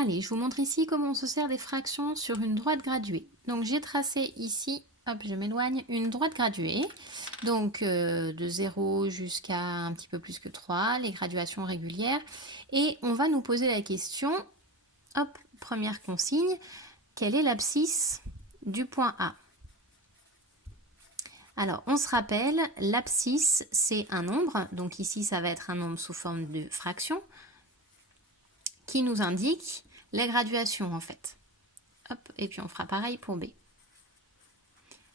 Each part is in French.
Allez, je vous montre ici comment on se sert des fractions sur une droite graduée. Donc j'ai tracé ici, hop, je m'éloigne, une droite graduée. Donc de 0 jusqu'à un petit peu plus que 3, les graduations régulières. Et on va nous poser la question, hop, première consigne, quelle est l'abscisse du point A? Alors, on se rappelle, l'abscisse, c'est un nombre. Donc ici, ça va être un nombre sous forme de fraction qui nous indique les graduations, en fait. Hop, et puis on fera pareil pour B.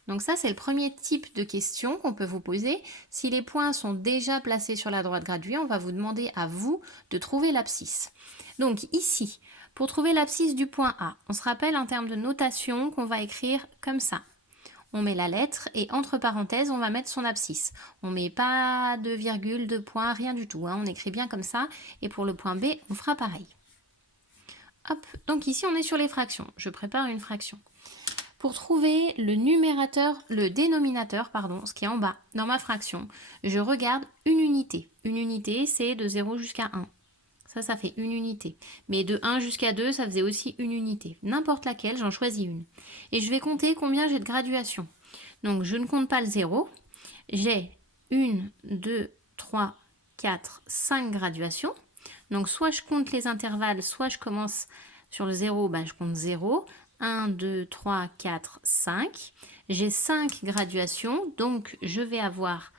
Donc ça, c'est le premier type de question qu'on peut vous poser. Si les points sont déjà placés sur la droite graduée, on va vous demander à vous de trouver l'abscisse. Donc ici, pour trouver l'abscisse du point A, on se rappelle en termes de notation qu'on va écrire comme ça. On met la lettre et entre parenthèses, on va mettre son abscisse. On ne met pas de virgule, de point, rien du tout. On écrit bien comme ça. Et pour le point B, on fera pareil. Hop, donc ici, on est sur les fractions. Je prépare une fraction. Pour trouver le dénominateur, ce qui est en bas dans ma fraction, je regarde une unité. Une unité, c'est de 0 jusqu'à 1. Ça fait une unité. Mais de 1 jusqu'à 2, ça faisait aussi une unité. N'importe laquelle, j'en choisis une. Et je vais compter combien j'ai de graduation. Donc, je ne compte pas le 0. J'ai 1, 2, 3, 4, 5 graduations. Donc, soit je compte les intervalles, soit je commence sur le 0, je compte 0. 1, 2, 3, 4, 5. J'ai 5 graduations, donc je vais avoir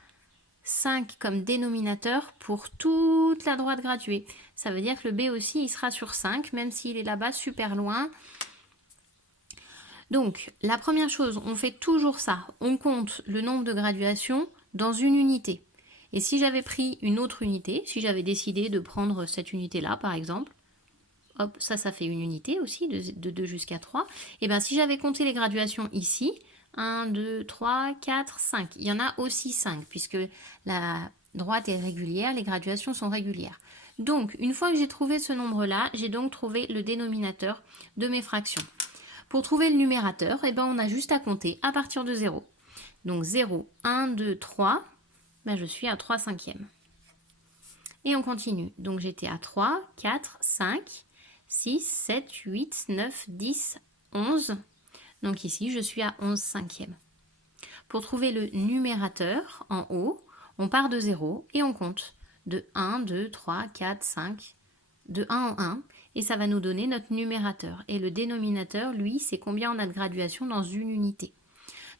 5 comme dénominateur pour toute la droite graduée. Ça veut dire que le B aussi, il sera sur 5, même s'il est là-bas super loin. Donc, la première chose, on fait toujours ça. On compte le nombre de graduations dans une unité. Et si j'avais pris une autre unité, si j'avais décidé de prendre cette unité-là, par exemple, hop, ça fait une unité aussi, de 2 jusqu'à 3. Et bien, si j'avais compté les graduations ici, 1, 2, 3, 4, 5. Il y en a aussi 5, puisque la droite est régulière, les graduations sont régulières. Donc, une fois que j'ai trouvé ce nombre-là, j'ai donc trouvé le dénominateur de mes fractions. Pour trouver le numérateur, on a juste à compter à partir de 0. Donc 0, 1, 2, 3, je suis à 3 cinquièmes. Et on continue. Donc j'étais à 3, 4, 5, 6, 7, 8, 9, 10, 11. Donc ici, je suis à 11 cinquièmes. Pour trouver le numérateur en haut, on part de 0 et on compte de 1, 2, 3, 4, 5, de 1 en 1. Et ça va nous donner notre numérateur. Et le dénominateur, lui, c'est combien on a de graduation dans une unité.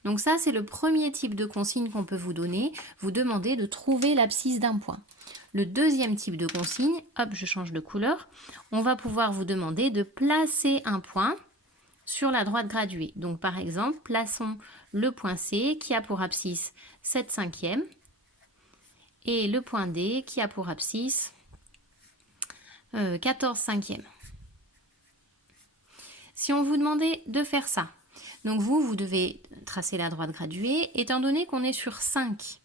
Donc ça, c'est le premier type de consigne qu'on peut vous donner. Vous demandez de trouver l'abscisse d'un point. Le deuxième type de consigne, hop, je change de couleur. On va pouvoir vous demander de placer un point sur la droite graduée. Donc par exemple, plaçons le point C qui a pour abscisse 7 cinquièmes et le point D qui a pour abscisse 14 cinquièmes. Si on vous demandait de faire ça, donc vous devez tracer la droite graduée, étant donné qu'on est sur 5.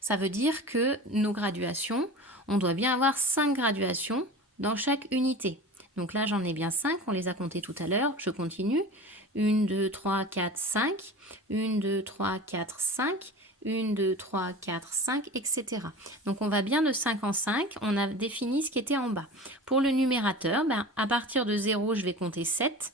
Ça veut dire que nos graduations, on doit bien avoir 5 graduations dans chaque unité. Donc là, j'en ai bien 5, on les a comptées tout à l'heure. Je continue. 1, 2, 3, 4, 5. 1, 2, 3, 4, 5. 1, 2, 3, 4, 5, etc. Donc on va bien de 5 en 5. On a défini ce qui était en bas. Pour le numérateur, à partir de 0, je vais compter 7.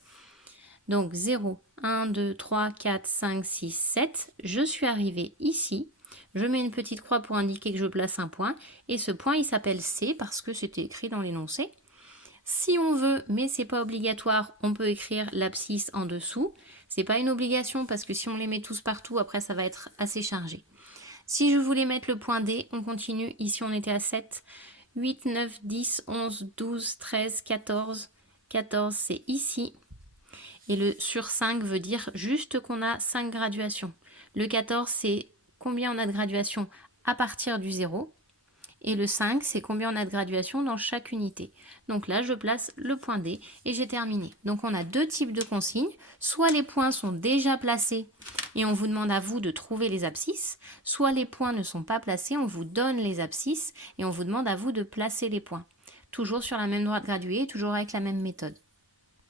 Donc 0, 1, 2, 3, 4, 5, 6, 7. Je suis arrivée ici. Je mets une petite croix pour indiquer que je place un point. Et ce point, il s'appelle C parce que c'était écrit dans l'énoncé. Si on veut, mais c'est pas obligatoire, on peut écrire l'abscisse en dessous. C'est pas une obligation parce que si on les met tous partout, après ça va être assez chargé. Si je voulais mettre le point D, on continue. Ici, on était à 7, 8, 9, 10, 11, 12, 13, 14. 14, c'est ici. Et le sur 5 veut dire juste qu'on a 5 graduations. Le 14, c'est combien on a de graduations à partir du 0. Et le 5, c'est combien on a de graduation dans chaque unité. Donc là, je place le point D et j'ai terminé. Donc on a deux types de consignes. Soit les points sont déjà placés et on vous demande à vous de trouver les abscisses. Soit les points ne sont pas placés, on vous donne les abscisses et on vous demande à vous de placer les points. Toujours sur la même droite graduée, toujours avec la même méthode.